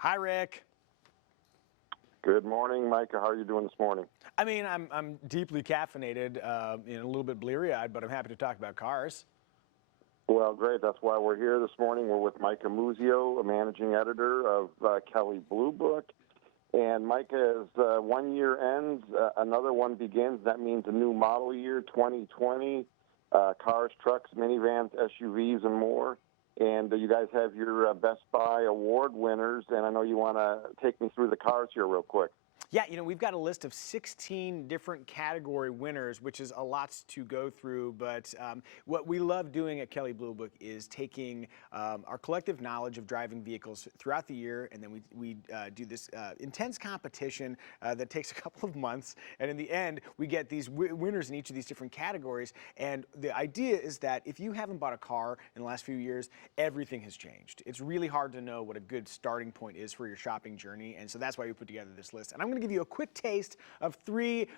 Hi, Rick. Good morning, Micah. How are you doing this morning? I mean, I'm deeply caffeinated, and a little bit bleary-eyed, but I'm happy to talk about cars. Well, great. That's why we're here this morning. We're with Micah Muzio, a managing editor of Kelley Blue Book. And Micah, as 1 year ends, another one begins. That means a new model year, 2020, cars, trucks, minivans, SUVs, and more. And you guys have your Best Buy award winners, and I know you want to take me through the cars here real quick. Yeah, we've got a list of 16 different category winners, which is a lot to go through. But what we love doing at Kelley Blue Book is taking our collective knowledge of driving vehicles throughout the year, and then we do this intense competition that takes a couple of months. And in the end, we get these winners in each of these different categories. And the idea is that if you haven't bought a car in the last few years, everything has changed. It's really hard to know what a good starting point is for your shopping journey. And so that's why we put together this list. And I'm going to give you a quick taste of 3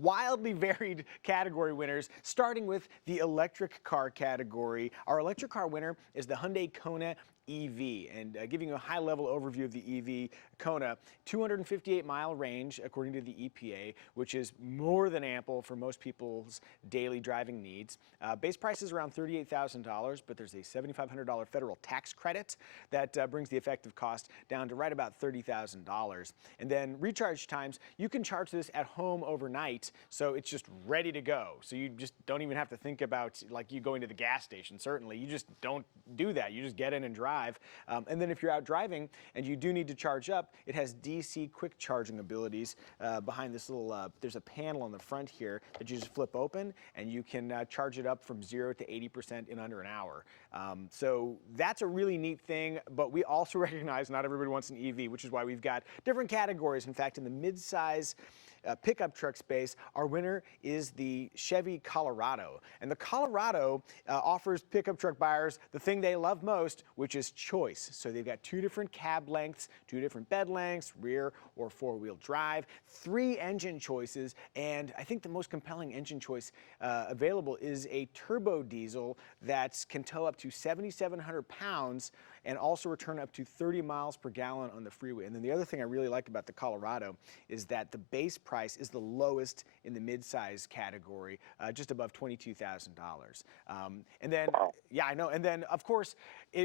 wildly varied category winners, starting with the electric car category. Our electric car winner is the Hyundai Kona EV, and giving you a high-level overview of the EV Kona, 258-mile range according to the EPA, which is more than ample for most people's daily driving needs. Base price is around $38,000, but there's a $7,500 federal tax credit that brings the effective cost down to right about $30,000. And then recharge times, you can charge this at home overnight, so it's just ready to go. So you just don't even have to think about like you going to the gas station. Certainly, you just don't do that. You just get in and drive. And then if you're out driving and you do need to charge up, it has DC quick charging abilities behind this little, there's a panel on the front here that you just flip open and you can charge it up from 0 to 80% in under an hour. So that's a really neat thing, but we also recognize not everybody wants an EV, which is why we've got different categories. In fact, in the mid-size pickup truck space, our winner is the Chevy Colorado. And the Colorado offers pickup truck buyers the thing they love most, which is choice. So they've got 2 different cab lengths, 2 different bed lengths, rear or 4-wheel drive, 3 engine choices, and I think the most compelling engine choice available is a turbo diesel that can tow up to 7,700 pounds and also return up to 30 miles per gallon on the freeway. And then the other thing I really like about the Colorado is that the base price is the lowest in the mid-size category, just above $22,000. And then, Wow. yeah, I know. And then, of course,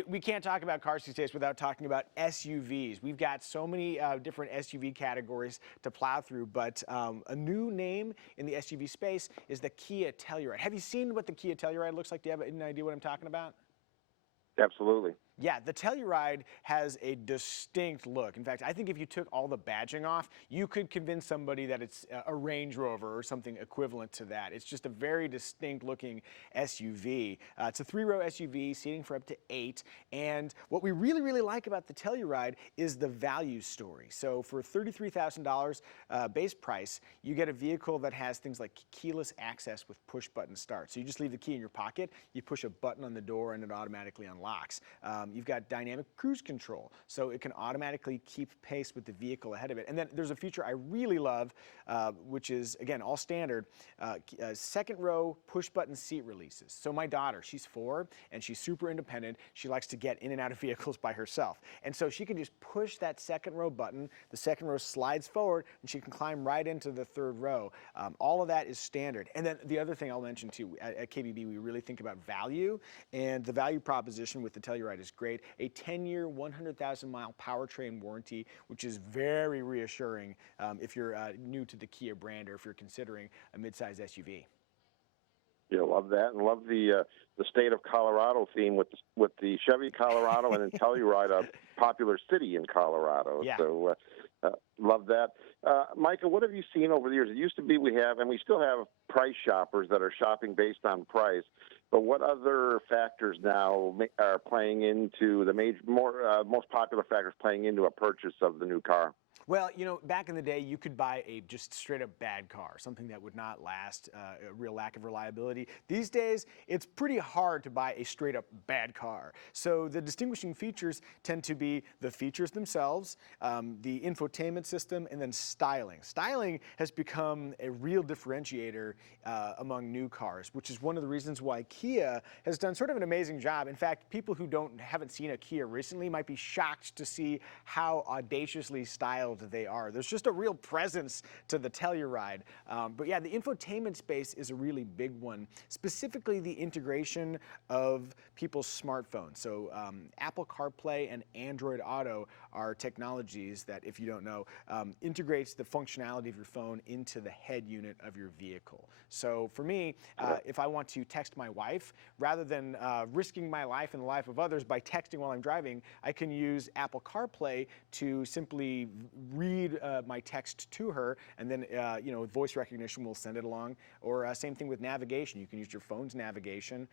we can't talk about cars these days without talking about SUVs. We've got so many different SUV categories to plow through, but a new name in the SUV space is the Kia Telluride. Have you seen what the Kia Telluride looks like? Do you have an idea what I'm talking about? Absolutely. Yeah, the Telluride has a distinct look. In fact, I think if you took all the badging off, you could convince somebody that it's a Range Rover or something equivalent to that. It's just a very distinct looking SUV. It's a 3-row SUV, seating for up to 8. And what we really, really like about the Telluride is the value story. So for $33,000 base price, you get a vehicle that has things like keyless access with push button start. So you just leave the key in your pocket, you push a button on the door, and it automatically unlocks. You've got dynamic cruise control, so it can automatically keep pace with the vehicle ahead of it. And then there's a feature I really love, which is, again, all standard, 2nd row push button seat releases. So my daughter, she's 4, and she's super independent. She likes to get in and out of vehicles by herself. And so she can just push that 2nd row button, the 2nd row slides forward, and she can climb right into the 3rd row. All of that is standard. And then the other thing I'll mention too, at KBB, we really think about value, and the value proposition with the Telluride is great. A 10-year, 100,000-mile powertrain warranty, which is very reassuring if you're new to the Kia brand or if you're considering a midsize SUV. Yeah, love that, and love the state of Colorado theme with the Chevy Colorado and then Telluride, a popular city in Colorado. Yeah. So love that. Micah, what have you seen over the years? It used to be we still have price shoppers that are shopping based on price. But what other factors now are playing into the most popular factors playing into a purchase of the new car? Well, you know, back in the day, you could buy a just straight up bad car, something that would not last, a real lack of reliability. These days, it's pretty hard to buy a straight up bad car. So the distinguishing features tend to be the features themselves, the infotainment system, and then styling. Styling has become a real differentiator among new cars, which is one of the reasons why Kia has done sort of an amazing job. In fact, people who haven't seen a Kia recently might be shocked to see how audaciously styled they are. There's just a real presence to the Telluride. But yeah, the infotainment space is a really big one, specifically the integration of people's smartphones. So Apple CarPlay and Android Auto are technologies that, if you don't know, integrates the functionality of your phone into the head unit of your vehicle. So for me, if I want to text my wife, rather than risking my life and the life of others by texting while I'm driving, I can use Apple CarPlay to simply read my text to her, and then you know, voice recognition will send it along. Or same thing with navigation. You can use your phone's navigation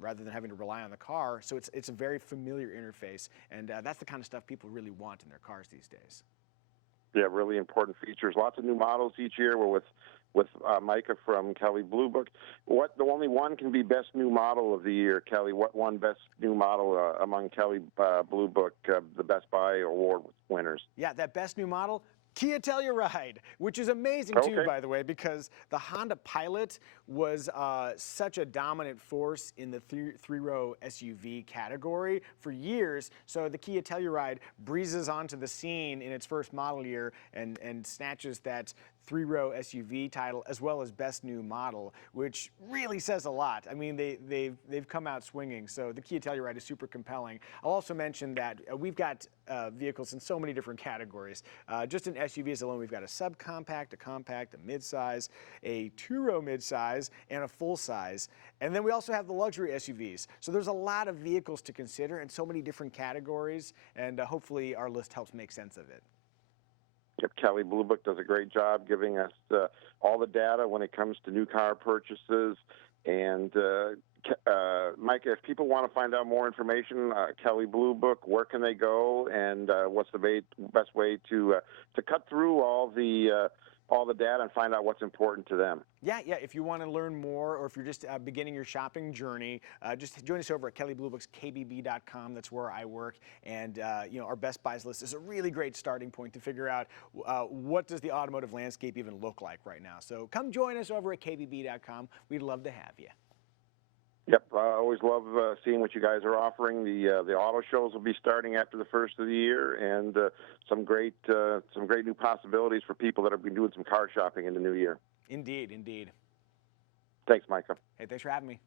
rather than having to rely on the car. So it's a very familiar interface, and that's the kind of stuff people really want in their cars these days. Yeah, really important features. Lots of new models each year. We're with Micah from Kelley Blue Book. The only one can be best new model of the year, Kelley? What one best new model among Kelley Blue Book, the Best Buy Award winners? Yeah, that best new model, Kia Telluride, which is amazing too, by the way, because the Honda Pilot was such a dominant force in the three-row SUV category for years. So the Kia Telluride breezes onto the scene in its first model year and snatches that three-row SUV title as well as best new model, which really says a lot. I mean, they've come out swinging. So the Kia Telluride is super compelling. I'll also mention that we've got vehicles in so many different categories. Just in SUVs alone, we've got a subcompact, a compact, a midsize, a two-row midsize, and a full-size. And then we also have the luxury SUVs. So there's a lot of vehicles to consider in so many different categories, and hopefully our list helps make sense of it. Yep, Kelley Blue Book does a great job giving us all the data when it comes to new car purchases. And Micah, if people want to find out more information, Kelley Blue Book, where can they go? And what's the best way to cut through all the data and find out what's important to them? Yeah, if you want to learn more, or if you're just beginning your shopping journey, just join us over at kelleybluebooks.kbb.com. That's where I work, and you know, our Best Buys list is a really great starting point to figure out what does the automotive landscape even look like right now. So come join us over at kbb.com. We'd love to have you. Yep, I always love seeing what you guys are offering. The auto shows will be starting after the first of the year, and some great new possibilities for people that have been doing some car shopping in the new year. Indeed. Thanks, Micah. Hey, thanks for having me.